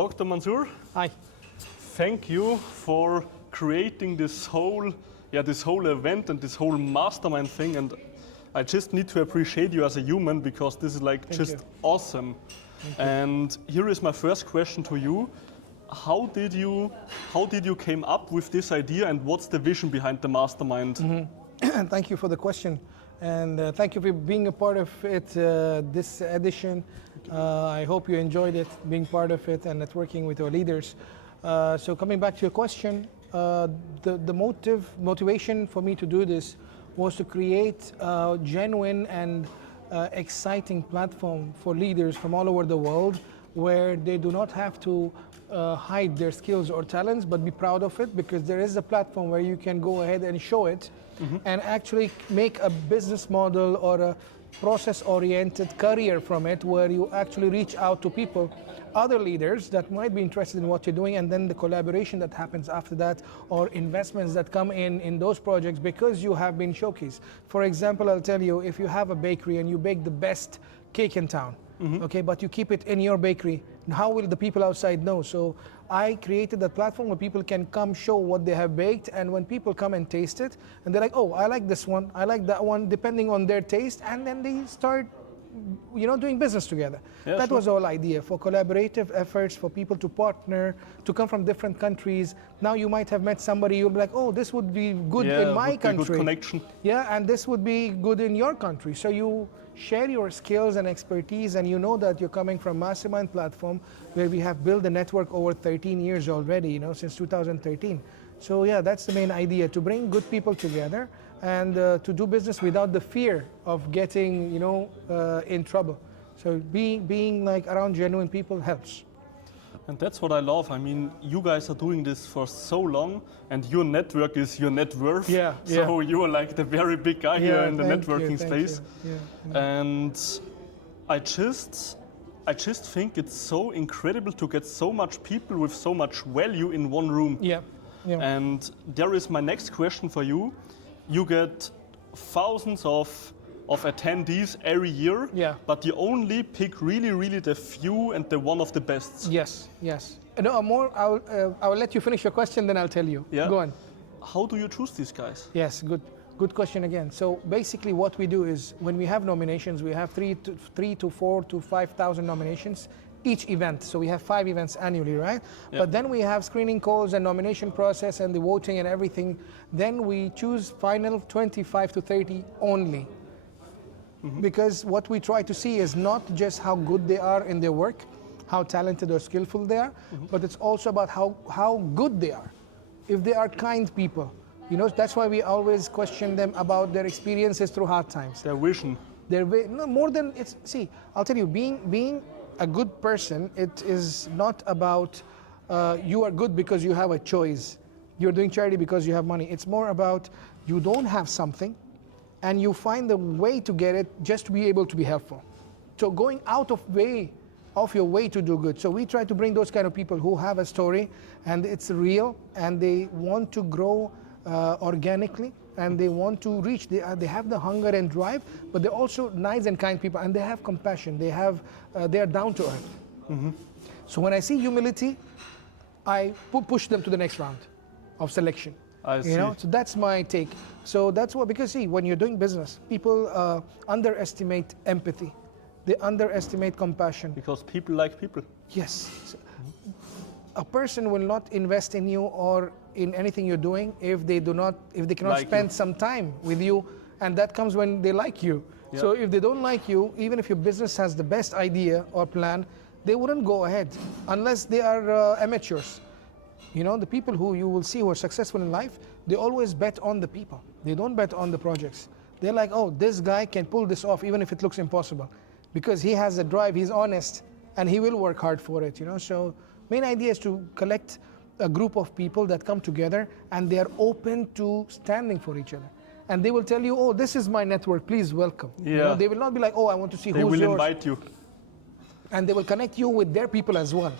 Dr. Mansoor. Hi. Thank you for creating this whole event and this whole mastermind thing. And I just need to appreciate you as a human because this is like just awesome. And here is my first question to you. How did you came up with this idea and what's the vision behind the mastermind? Thank you for the question. And thank you for being a part of it, this edition. I hope you enjoyed it, being part of it and networking with our leaders. So coming back to your question, the motivation for me to do this was to create a genuine and exciting platform for leaders from all over the world where they do not have to hide their skills or talents, but be proud of it, because there is a platform where you can go ahead and show it and actually make a business model or a process-oriented career from it, where you actually reach out to people, other leaders that might be interested in what you're doing, and then the collaboration that happens after that, or investments that come in those projects because you have been showcased. For example, I'll tell you, if you have a bakery and you bake the best cake in town, okay, but you keep it in your bakery, how will the people outside know? So I created a platform where people can come show what they have baked, and when people come and taste it, and they're like, oh, I like this one, I like that one, depending on their taste, and then they start doing business together. Yeah, that sure. was the whole idea, for collaborative efforts, for people to partner, to come from different countries. Now you might have met somebody, you'll be like, oh, this would be good in my country. Good connection. Yeah, and this would be good in your country. So you share your skills and expertise, and you know that you're coming from Mastermind platform, where we have built a network over 13 years already, since 2013. So yeah, that's the main idea, to bring good people together and to do business without the fear of getting, in trouble. So being like around genuine people helps. And that's what I love. I mean, you guys are doing this for so long, and your network is your net worth. Yeah. So you are like the very big guy here in the networking space. And I just think it's so incredible to get so much people with so much value in one room. Yeah. And there is my next question for you. You get thousands of attendees every year, but you only pick really the few and the one of the best. Yes. No, I'll let you finish your question, then I'll tell you. Yeah. Go on. How do you choose these guys? Yes, good question again. So basically what we do is, when we have nominations, we have 3 to 4 to 5,000 nominations each event. So we have 5 events annually, right? Yeah. But then we have screening calls and nomination process and the voting and everything. Then we choose final 25 to 30 only. Because what we try to see is not just how good they are in their work, how talented or skillful they are, but it's also about how good they are. If they are kind people, that's why we always question them about their experiences through hard times. Their vision. More than it's. See, I'll tell you, being a good person, it is not about you are good because you have a choice. You're doing charity because you have money. It's more about you don't have something, and you find a way to get it just to be able to be helpful. So going out of your way to do good. So we try to bring those kind of people who have a story and it's real, and they want to grow organically, and they want to reach, they have the hunger and drive, but they're also nice and kind people, and they have compassion, they are down to earth. So when I see humility, I push them to the next round of selection. I see. So that's my take. So that's what, because see, when you're doing business, people underestimate empathy. They underestimate compassion. Because people like people. Yes. So a person will not invest in you or in anything you're doing if they cannot like spend some time with you, and that comes when they like you. Yep. So if they don't like you, even if your business has the best idea or plan, they wouldn't go ahead unless they are amateurs. The people who you will see who are successful in life, they always bet on the people. They don't bet on the projects. They're like, oh, this guy can pull this off even if it looks impossible, because he has a drive, he's honest, and he will work hard for it. So main idea is to collect a group of people that come together and they are open to standing for each other. And they will tell you, oh, this is my network, please welcome. Yeah. They will not be like, oh, I want to see who's yours. They will invite you. And they will connect you with their people as well.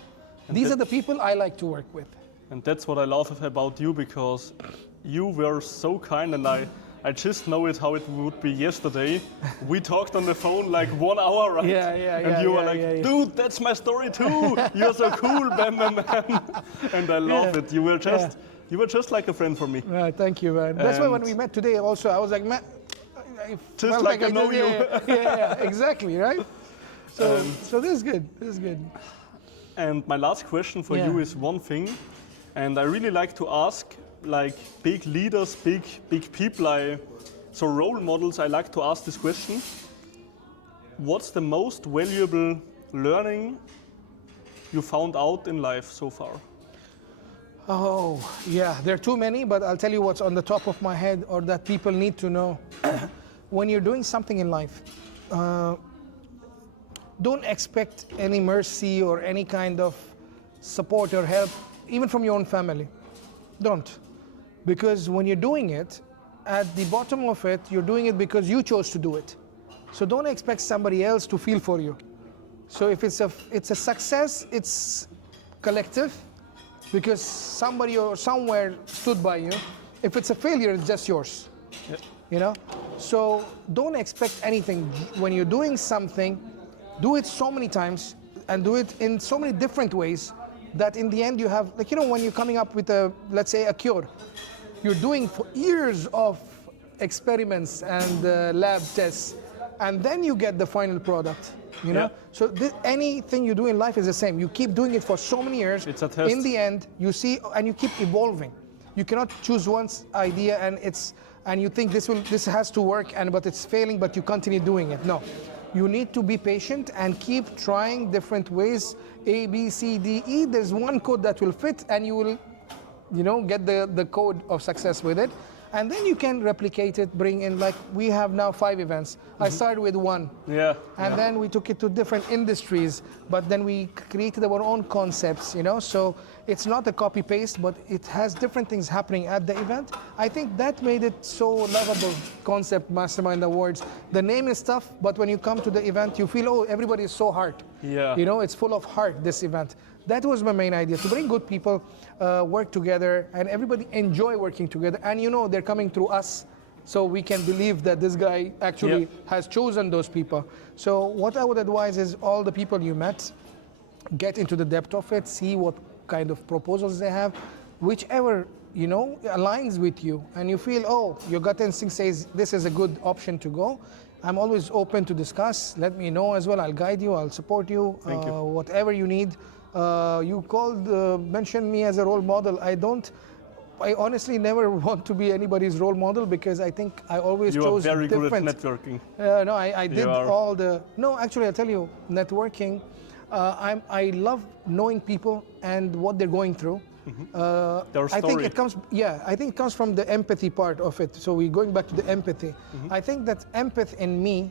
And these are the people I like to work with. And that's what I love about you, because you were so kind, and I just know it how it would be yesterday. We talked on the phone like 1 hour, right? And you were like, dude, that's my story too. You're so cool, bam, bam, bam. And I love it. You were just like a friend for me. Thank you, man. That's why when we met today also, I was like, man, just like I know you. Exactly, right? So this is good. This is good. And my last question for you is one thing, and I really like to ask, like big leaders, big people, so role models, I like to ask this question. What's the most valuable learning you found out in life so far? Oh, yeah, there are too many, but I'll tell you what's on the top of my head or that people need to know. When you're doing something in life, don't expect any mercy or any kind of support or help, even from your own family. Don't. Because when you're doing it, at the bottom of it, you're doing it because you chose to do it. So don't expect somebody else to feel for you. So if it's a success, it's collective, because somebody or somewhere stood by you. If it's a failure, it's just yours. You know? So don't expect anything. When you're doing something, do it so many times and do it in so many different ways that in the end you have, like, you know, when you're coming up with let's say a cure, you're doing for years of experiments and lab tests, and then you get the final product, you know? So anything you do in life is the same. You keep doing it for so many years. It's a test. In the end, you see, and you keep evolving. You cannot choose one idea and you think this has to work, but it's failing, but you continue doing it. No. You need to be patient and keep trying different ways. A, B, C, D, E. There's one code that will fit, and you will, you know, get the code of success with it. And then you can replicate it, bring in, like we have now 5 events. I started with 1. And then we took it to different industries, but then we created our own concepts, you know? So it's not a copy paste, but it has different things happening at the event. I think that made it so lovable concept, Mastermind Awards. The name is tough, but when you come to the event, you feel, oh, everybody is so heart. You know, it's full of heart, this event. That was my main idea, to bring good people, work together, and everybody enjoy working together. And you know, they're coming through us, so we can believe that this guy actually has chosen those people. So what I would advise is all the people you met, get into the depth of it, see what kind of proposals they have, whichever, you know, aligns with you, and you feel, oh, your gut instinct says this is a good option to go. I'm always open to discuss. Let me know as well. I'll guide you. I'll support you. Thank you. Whatever you need. You mentioned me as a role model. I honestly never want to be anybody's role model, because I think I always chose different. You are very good at networking. No, I did all the. No, actually, I tell you, networking. I love knowing people and what they're going through. I think it comes. I think it comes from the empathy part of it. So we're going back to the empathy. I think that empathy in me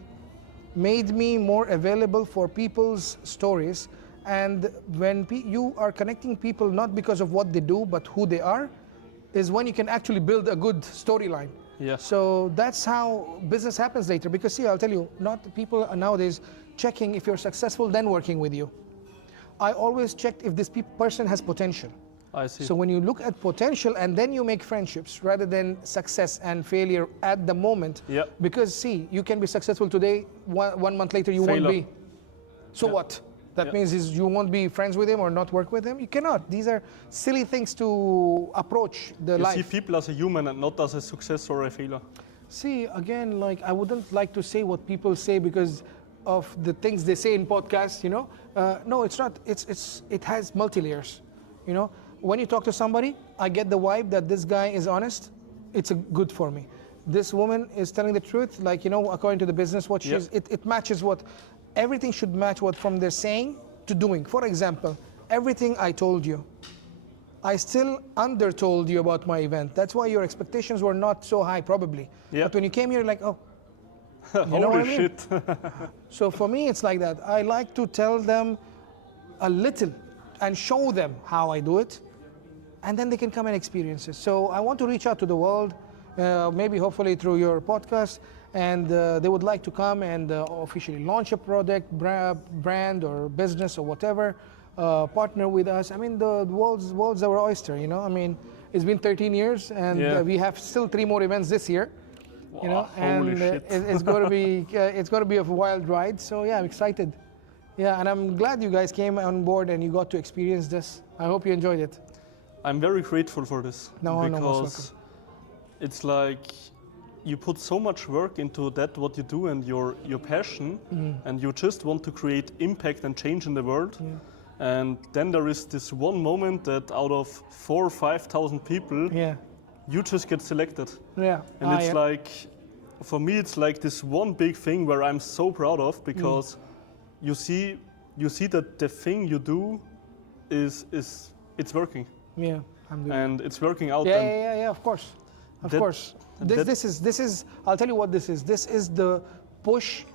made me more available for people's stories. And when you are connecting people not because of what they do, but who they are, is when you can actually build a good storyline. So that's how business happens later. Because see, I'll tell you, not people are nowadays checking if you're successful, then working with you. I always checked if this person has potential. I see. So when you look at potential and then you make friendships rather than success and failure at the moment. Because see, you can be successful today, 1 month later you won't be. So what? That means you won't be friends with him or not work with him? You cannot. These are silly things to approach the life. You see people as a human and not as a success or a failure. See, again, like I wouldn't like to say what people say because of the things they say in podcasts, you know? No, it's not. It has multi-layers, you know? When you talk to somebody, I get the vibe that this guy is honest. It's good for me. This woman is telling the truth, like, you know, according to the business, what she's, it matches what. Everything should match what from their saying to doing. For example, everything I told you, I still undertold you about my event. That's why your expectations were not so high, probably. But when you came here, like, oh, you know what I mean? Shit. So for me, it's like that. I like to tell them a little and show them how I do it, and then they can come and experience it. So I want to reach out to the world, maybe hopefully through your podcast, and they would like to come and officially launch a product, brand or business or whatever, partner with us. I mean, the world's our oyster, you know? I mean, it's been 13 years and we have still 3 more events this year. You know, Holy and shit. it's going to be a wild ride. So yeah, I'm excited. Yeah, and I'm glad you guys came on board and you got to experience this. I hope you enjoyed it. I'm very grateful for this. No, most because it's like you put so much work into that, what you do, and your passion, and you just want to create impact and change in the world. Yeah. And then there is this one moment that out of 4,000 or 5,000 people, Yeah. you just get selected. Yeah. And it's yeah. like, for me, it's like this one big thing where I'm so proud of, because you see that the thing you do is it's working. Yeah. I'm good. And it's working out. Yeah. Of course. Of That- course. This is. I'll tell you what this is. This is the push,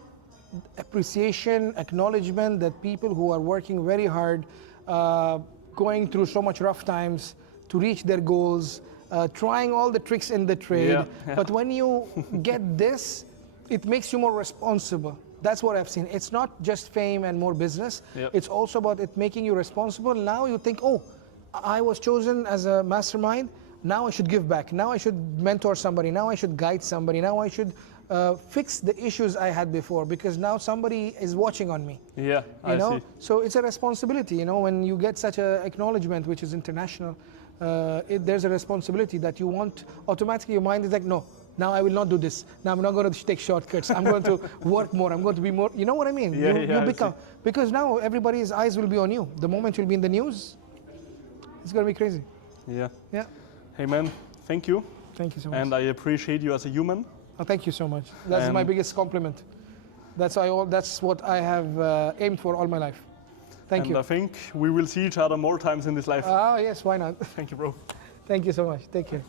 appreciation, acknowledgement that people who are working very hard, going through so much rough times to reach their goals, trying all the tricks in the trade. Yeah. But when you get this, it makes you more responsible. That's what I've seen. It's not just fame and more business. Yeah. It's also about it making you responsible. Now you think, oh, I was chosen as a mastermind. Now I should give back. Now I should mentor somebody. Now I should guide somebody. Now I should fix the issues I had before, because now somebody is watching on me. Yeah, You know? see. So it's a responsibility, you know, when you get such an acknowledgement, which is international, there's a responsibility that you want. Automatically your mind is like, no, now I will not do this. Now I'm not going to take shortcuts. I'm going to work more. I'm going to be more, you know what I mean? Yeah, you I become, see. because now everybody's eyes will be on you. The moment you'll be in the news, it's going to be crazy. Yeah. Yeah. Hey man, thank you. Thank you so much. And I appreciate you as a human. Oh, thank you so much. That's my biggest compliment. That's what I have aimed for all my life. Thank And you. I think we will see each other more times in this life. Oh, yes, why not? Thank you, bro. Thank you so much. Take care.